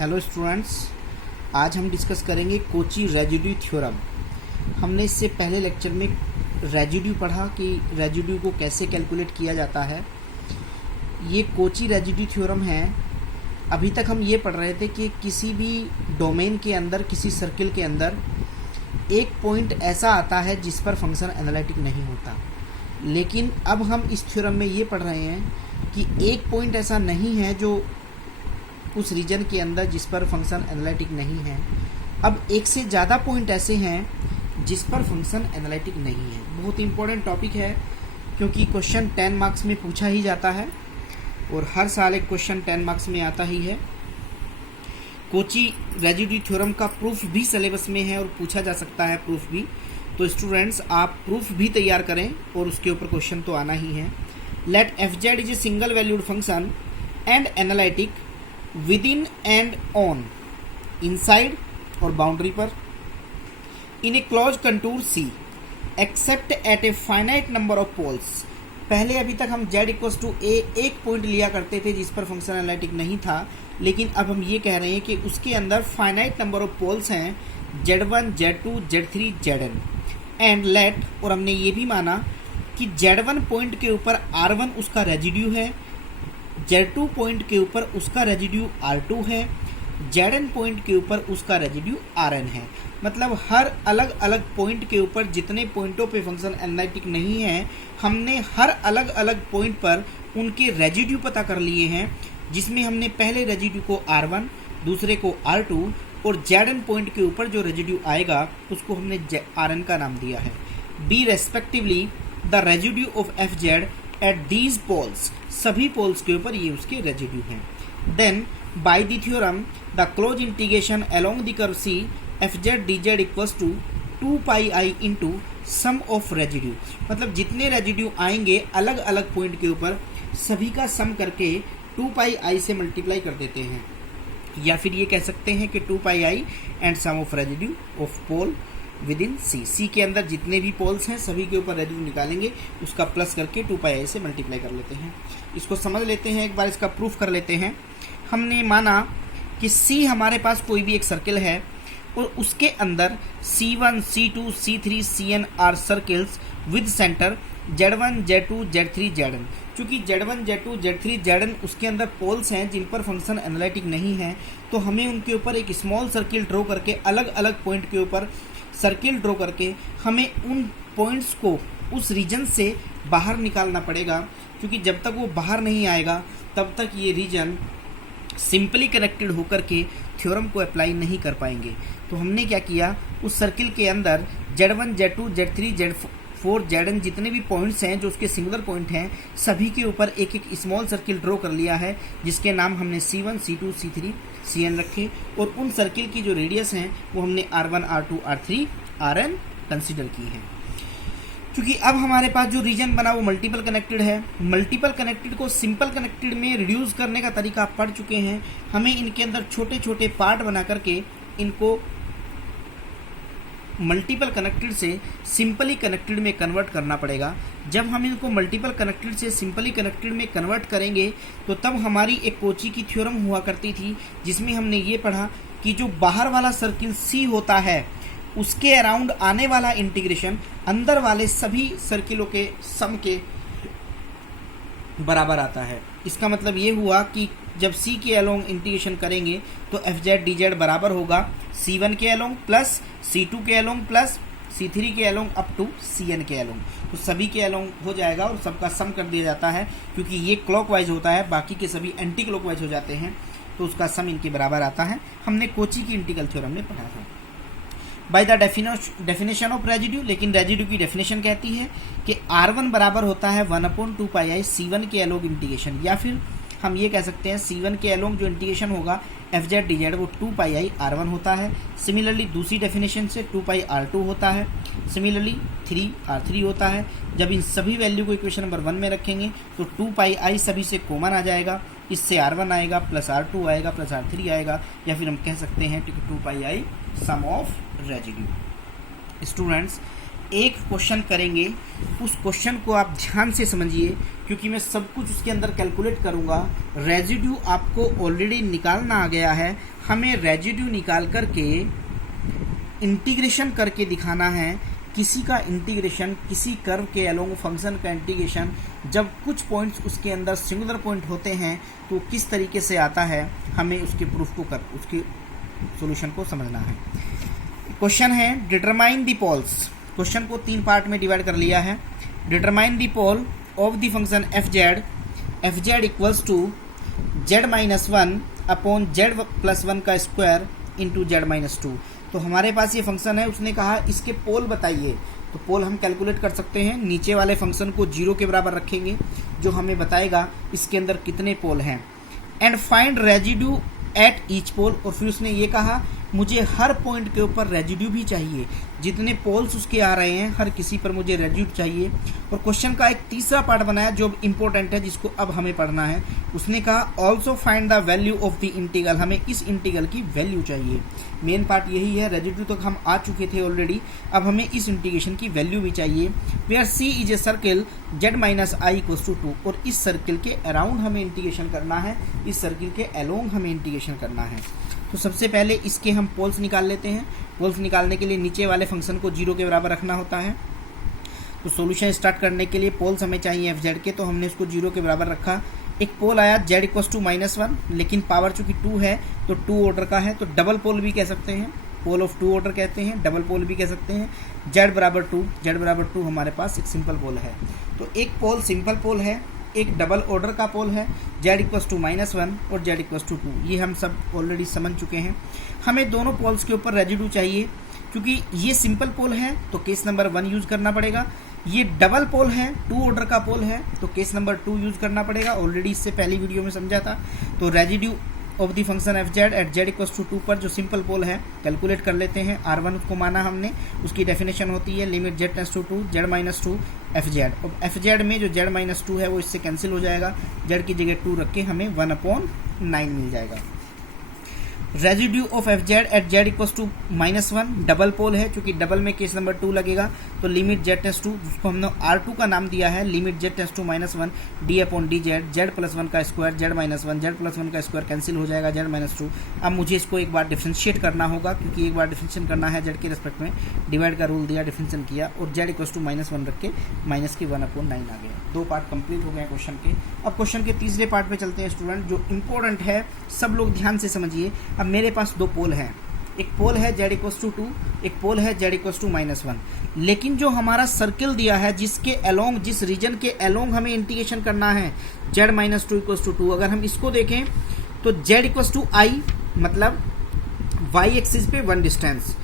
Hello students, आज हम discuss करेंगे कोची रेजिड्यू थ्योरम। हमने इससे पहले लेक्चर में रेजिड्यू पढ़ा कि रेजिड्यू को कैसे कैलकुलेट किया जाता है। ये कोची रेजिड्यू थ्योरम है। अभी तक हम ये पढ़ रहे थे कि किसी भी डोमेन के अंदर, किसी सर्किल के अंदर एक पॉइंट ऐसा आता है जिस पर फंक्शन एनालिटिक नहीं होता। लेकिन अब हम इस थ्योरम में ये पढ़ रहे हैं कि एक पॉइंट ऐसा नहीं है जो उस रीजन के अंदर जिस पर फंक्शन एनालिटिक नहीं है। अब एक से ज़्यादा पॉइंट ऐसे हैं जिस पर फंक्शन एनालिटिक नहीं है। बहुत इंपॉर्टेंट टॉपिक है क्योंकि क्वेश्चन 10 मार्क्स में पूछा ही जाता है और हर साल एक क्वेश्चन 10 मार्क्स में आता ही है। कोची रेजिड्यू थ्योरम का प्रूफ भी सिलेबस में है और पूछा जा सकता है प्रूफ भी। तो स्टूडेंट्स, आप प्रूफ भी तैयार करें और उसके ऊपर क्वेश्चन तो आना ही है। Let f z is a single valued function and analytic within and on, inside और बाउंड्री पर, in a close contour C except at a finite number of poles. पहले अभी तक हम z इक्वल्स टू ए एक point लिया करते थे जिस पर फंक्शन एनालिटिक नहीं था, लेकिन अब हम ये कह रहे हैं कि उसके अंदर फाइनाइट नंबर ऑफ पोल्स हैं z1, z2, z3, zn and let, और हमने ये भी माना कि z1 पॉइंट के ऊपर r1 उसका रेजिड्यू है, z2 पॉइंट के ऊपर उसका रेजिड्यू r2 है, zn पॉइंट के ऊपर उसका रेजिड्यू rn है। मतलब हर अलग अलग पॉइंट के ऊपर जितने पॉइंटों पे फंक्शन एनालिटिक नहीं है, हमने हर अलग अलग पॉइंट पर उनके रेजिड्यू पता कर लिए हैं, जिसमें हमने पहले रेजिड्यू को r1, दूसरे को r2 और zn पॉइंट के ऊपर जो रेजिड्यू आएगा उसको हमने rn का नाम दिया है। Be respectively the residue of f z at these poles, सभी पोल्स के ऊपर ये उसके रेजिड्यू हैं। Then by the theorem the close integration along the curve C f z d z equals to 2 pi i into sum of residue. मतलब जितने residue आएंगे अलग अलग पॉइंट के ऊपर, सभी का सम करके 2 पाई आई से मल्टीप्लाई कर देते हैं। या फिर ये कह सकते हैं कि 2 pi i and sum of residue of pole within C. C के अंदर जितने भी पोल्स हैं सभी के ऊपर रेजिड्यू निकालेंगे, उसका प्लस करके 2 पाई आई से मल्टीप्लाई कर लेते हैं। इसको समझ लेते हैं, एक बार इसका प्रूफ कर लेते हैं। हमने माना कि सी हमारे पास कोई भी एक सर्किल है और उसके अंदर C1, C2, C3, Cn are circles with centre Z1, Z2, Z3, Zn। चूँकि Z1, Z2, Z3, Zn उसके अंदर पोल्स हैं जिन पर फंक्शन एनालिटिक नहीं है, तो हमें उनके ऊपर एक स्मॉल सर्किल ड्रॉ करके, अलग अलग पॉइंट के ऊपर सर्किल ड्रॉ करके हमें उन पॉइंट्स को उस रीजन से बाहर निकालना पड़ेगा। क्योंकि जब तक वो बाहर नहीं आएगा तब तक ये रीजन सिंपली कनेक्टेड होकर के थ्योरम को अप्लाई नहीं कर पाएंगे। तो हमने क्या किया, उस सर्किल के अंदर Z1, Z2, Z3, Z4, Zn जितने भी पॉइंट्स हैं जो उसके सिंगुलर पॉइंट हैं, सभी के ऊपर एक एक स्मॉल सर्किल ड्रॉ कर लिया है, जिसके नाम हमने C1, C2, C3, Cn रखे। और उन सर्किल की जो रेडियस हैं वो हमने R1, R2, R3, Rn consider की है। क्योंकि अब हमारे पास जो रीजन बना वो मल्टीपल कनेक्टेड है। मल्टीपल कनेक्टेड को सिंपल कनेक्टेड में रिड्यूस करने का तरीका आप पढ़ चुके हैं। हमें इनके अंदर छोटे छोटे पार्ट बना करके इनको मल्टीपल कनेक्टेड से सिंपली कनेक्टेड में कन्वर्ट करना पड़ेगा। जब हम इनको मल्टीपल कनेक्टेड से सिंपली कनेक्टेड में कन्वर्ट करेंगे तो तब हमारी एक कोची की थ्योरम हुआ करती थी, जिसमें हमने ये पढ़ा कि जो बाहर वाला सर्किल सी होता है उसके अराउंड आने वाला इंटीग्रेशन अंदर वाले सभी सर्किलों के सम के बराबर आता है। इसका मतलब ये हुआ कि जब C के अलोंग इंटीग्रेशन करेंगे तो एफ जेड डी जेड बराबर होगा C1 के अलोंग प्लस C2 के अलोंग प्लस C3 के अलोंग अप टू Cn के अलोंग। तो सभी के अलोंग हो जाएगा और सबका सम कर दिया जाता है। क्योंकि ये क्लॉकवाइज होता है, बाकी के सभी एंटी क्लॉकवाइज हो जाते हैं, तो उसका सम इनके बराबर आता है। हमने कोची की इंटीग्रल थ्योरम में पढ़ा था। By the definition of residue, लेकिन रेजिड्यू की डेफिनेशन कहती है कि R1 बराबर होता है 1/2 पाई आई C1 के अलोंग इंटीग्रेशन। या फिर हम ये कह सकते हैं C1 के अलोंग जो इंटीग्रेशन होगा एफ जेड डी जेड वो 2 पाई आई R1 होता है। सिमिलरली दूसरी डेफिनेशन से 2 पाई R2 होता है। सिमिलरली 3 R3 होता है। जब इन सभी वैल्यू को इक्वेशन नंबर 1 में रखेंगे तो 2 पाई आई सभी से कॉमन आ जाएगा, इससे R1 आएगा प्लस R2 आएगा प्लस R3 आएगा। या फिर हम कह सकते हैं कि 2 pi I some of residue. Students, एक क्वेश्चन करेंगे, उस क्वेश्चन को आप ध्यान से समझिए क्योंकि मैं सब कुछ उसके अंदर कैलकुलेट करूँगा। रेजिड्यू आपको ऑलरेडी निकालना आ गया है, हमें रेजिड्यू निकाल करके इंटीग्रेशन करके दिखाना है। किसी का इंटीग्रेशन, किसी कर्व के अलोंग फंक्शन का इंटीग्रेशन, जब कुछ पॉइंट्स उसके अंदर सिंगुलर पॉइंट होते हैं तो किस तरीके से आता है, हमें उसके प्रूफ को उसके सॉल्यूशन को समझना है। क्वेश्चन है डिटरमाइन द पोल्स। क्वेश्चन को 3 पार्ट में डिवाइड कर लिया है। Determine the pole of the function f z equals to z-1 upon z+1 का स्क्वायर इंटू z-2। तो हमारे पास ये फंक्शन है, उसने कहा इसके पोल बताइए। तो पोल हम कैलकुलेट कर सकते हैं। नीचे वाले फंक्शन को 0 के बराबर रखेंगे जो हमें बताएगा इसके अंदर कितने पोल हैं। And find residue at each pole. और फिर उसने ये कहा मुझे हर पॉइंट के ऊपर रेजिड्यू भी चाहिए, जितने पोल्स उसके आ रहे हैं हर किसी पर मुझे रेजिड्यू चाहिए। और क्वेश्चन का एक तीसरा पार्ट बनाया जो इंपॉर्टेंट है, जिसको अब हमें पढ़ना है। उसने कहा also find the value of the integral. हमें इस इंटीग्रल की वैल्यू चाहिए। मेन पार्ट यही है, रेजिड्यू तक हम आ चुके थे ऑलरेडी, अब हमें इस इंटीग्रेशन की वैल्यू भी चाहिए। Where C is a circle z-i=2। और इस सर्किल के अराउंड हमें इंटीग्रेशन करना है, इस सर्किल के अलोंग हमें इंटीग्रेशन करना है। तो सबसे पहले इसके हम पोल्स निकाल लेते हैं। पोल्स निकालने के लिए नीचे वाले फंक्शन को 0 के बराबर रखना होता है। तो सॉल्यूशन स्टार्ट करने के लिए पोल्स हमें चाहिए एफ जेड के, तो हमने उसको 0 के बराबर रखा। एक पोल आया z=-1, लेकिन पावर चूंकि 2 है तो 2 ऑर्डर का है, तो डबल पोल भी कह सकते हैं, पोल ऑफ 2 ऑर्डर कहते हैं, डबल पोल भी कह सकते हैं। z=2 हमारे पास एक सिंपल पोल है। तो एक पोल सिंपल पोल है, एक डबल ऑर्डर का पोल है, z=-1 और z=2। ये हम सब ऑलरेडी समझ चुके हैं। हमें दोनों पोल्स के ऊपर रेजिड्यू चाहिए। क्योंकि ये सिंपल पोल है तो केस नंबर 1 यूज़ करना पड़ेगा। ये डबल पोल है, 2 ऑर्डर का पोल है, तो केस नंबर 2 यूज़ करना पड़ेगा। ऑलरेडी इससे पहली वीडियो में समझा था। तो residue of the function f z at z=2 पर जो सिंपल पोल है कैलकुलेट कर लेते हैं। R1 उसको माना हमने, उसकी डेफिनेशन होती है limit z-2 z-2 F Z. अब एफ जेड में जो z-2 है वो इससे कैंसिल हो जाएगा, z की जगह 2 रख के हमें 1/9 मिल जाएगा। Residue of f z at z=-1 double pole है, क्योंकि डबल में केस नंबर 2 लगेगा। तो लिमिट z-2, जिसको हमने R2 का नाम दिया है, लिमिट z-2-1 d/dz z+1 का स्क्वायर z-1 z+1 का स्क्वायर कैंसिल हो जाएगा z-2। अब मुझे इसको एक बार डिफरेंशिएट करना होगा, क्योंकि एक बार डिफरेंशिएशन करना है z के रिस्पेक्ट में। डिवाइड का रूल दिया, डिफरेंशिएशन किया और z=-1 रख के माइनस की 1/9 आ गया। 2 पार्ट कंप्लीट हो गए क्वेश्चन के। अब क्वेश्चन के तीसरे पार्ट पे चलते हैं स्टूडेंट, जो इंपॉर्टेंट है, सब लोग ध्यान से समझिए। अब मेरे पास 2 पोल हैं, एक पोल है z=2, एक पोल है z=-1। लेकिन जो हमारा सर्किल दिया है, जिसके अलोंग, जिस रीजन के अलोंग हमें इंटीग्रेशन करना है z-2 अगर हम इसको देखें तो z=i, मतलब y एक्सिस पे 1 डिस्टेंस,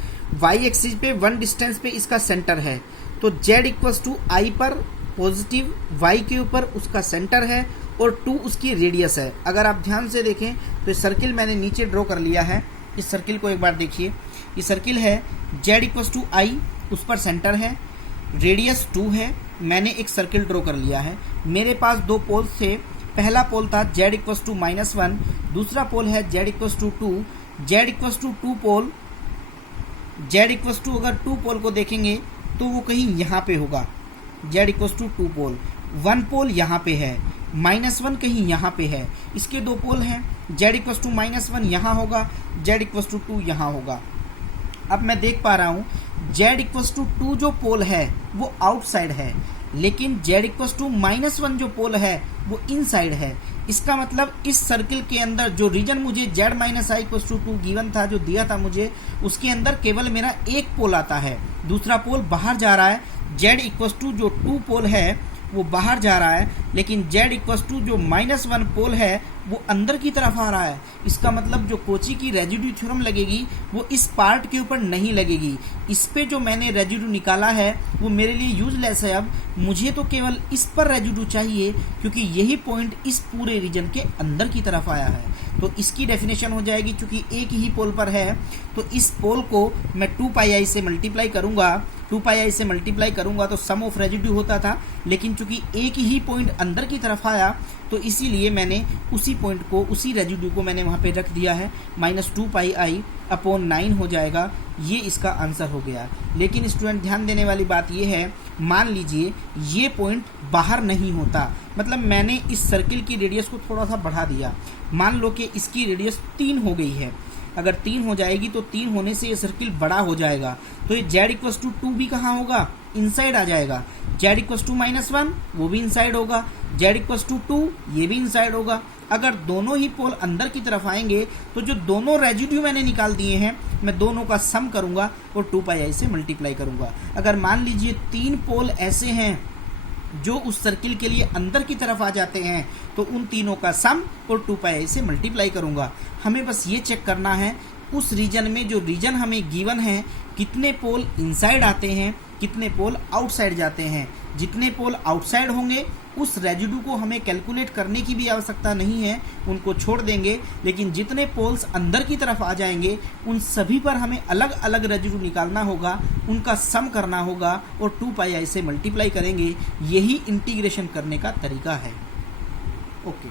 y एक्सिस पे 1 डिस्टेंस पे इसका सेंटर है। तो z=i पर पॉजिटिव y के ऊपर उसका सेंटर है और 2 उसकी रेडियस है। अगर आप ध्यान से देखें तो ये सर्किल मैंने नीचे ड्रॉ कर लिया है। इस सर्किल को एक बार देखिए, ये सर्किल है z=i, उस पर सेंटर है, रेडियस 2 है। मैंने एक सर्किल ड्रॉ कर लिया है। मेरे पास 2 पोल्स थे। पहला पोल था z=-1, दूसरा पोल है z=2। z=2 पोल, z=2 अगर 2 पोल को देखेंगे तो वो कहीं यहाँ पे होगा, z=2 पोल। 1 पोल यहाँ पे है, -1 कहीं यहाँ पे है। इसके 2 पोल हैं, z=-1 यहाँ होगा, z=2 यहाँ होगा। अब मैं देख पा रहा हूँ z=2 जो पोल है वो आउटसाइड है, लेकिन z=-1 जो पोल है वो इनसाइड है। इसका मतलब इस सर्किल के अंदर जो रीजन मुझे z-i=2 गिवन था, जो दिया था मुझे, उसके अंदर केवल मेरा एक पोल आता है, दूसरा पोल बाहर जा रहा है। z= जो 2 पोल है वो बाहर जा रहा है, लेकिन z= जो -1 पोल है वो अंदर की तरफ आ रहा है। इसका मतलब जो कोची की रेजिड्यू थ्योरम लगेगी वो इस पार्ट के ऊपर नहीं लगेगी। इस पे जो मैंने रेजिड्यू निकाला है वो मेरे लिए यूजलेस है। अब मुझे तो केवल इस पर रेजिड्यू चाहिए, क्योंकि यही पॉइंट इस पूरे रीजन के अंदर की तरफ आया है। तो इसकी डेफिनेशन हो जाएगी, क्योंकि एक ही पोल पर है तो इस पोल को मैं 2πi से मल्टीप्लाई करूंगा, 2 पाई आई से मल्टीप्लाई करूंगा तो सम ऑफ रेजिड्यू होता था, लेकिन चूंकि एक ही पॉइंट अंदर की तरफ आया तो इसीलिए मैंने उसी पॉइंट को, उसी रेजिड्यू को मैंने वहाँ पे रख दिया है। -2 पाई आई अपॉन 9 हो जाएगा, ये इसका आंसर हो गया। लेकिन स्टूडेंट ध्यान देने वाली बात ये है, मान लीजिए ये पॉइंट बाहर नहीं होता, मतलब मैंने इस सर्किल की रेडियस को थोड़ा सा बढ़ा दिया, मान लो कि इसकी रेडियस 3 हो गई है। अगर 3 हो जाएगी तो 3 होने से ये सर्किल बड़ा हो जाएगा, तो ये z=2 भी कहाँ होगा, इनसाइड आ जाएगा। z=-1 वो भी इनसाइड होगा, z=2 ये भी इनसाइड होगा। अगर दोनों ही पोल अंदर की तरफ आएंगे तो जो दोनों रेजिड्यू मैंने निकाल दिए हैं, मैं दोनों का सम करूंगा और 2 पाई आई से मल्टीप्लाई करूंगा। अगर मान लीजिए 3 पोल ऐसे हैं जो उस सर्किल के लिए अंदर की तरफ आ जाते हैं, तो उन तीनों का सम और 2 पाई आई से मल्टीप्लाई करूंगा। हमें बस ये चेक करना है उस रीजन में, जो रीजन हमें गिवन है, कितने पोल इनसाइड आते हैं, कितने पोल आउटसाइड जाते हैं। जितने पोल आउटसाइड होंगे उस रेजिड्यू को हमें कैलकुलेट करने की भी आवश्यकता नहीं है, उनको छोड़ देंगे। लेकिन जितने पोल्स अंदर की तरफ आ जाएंगे उन सभी पर हमें अलग अलग रेजिड्यू निकालना होगा, उनका सम करना होगा और 2 पाई आई से मल्टीप्लाई करेंगे। यही इंटीग्रेशन करने का तरीका है। ओके।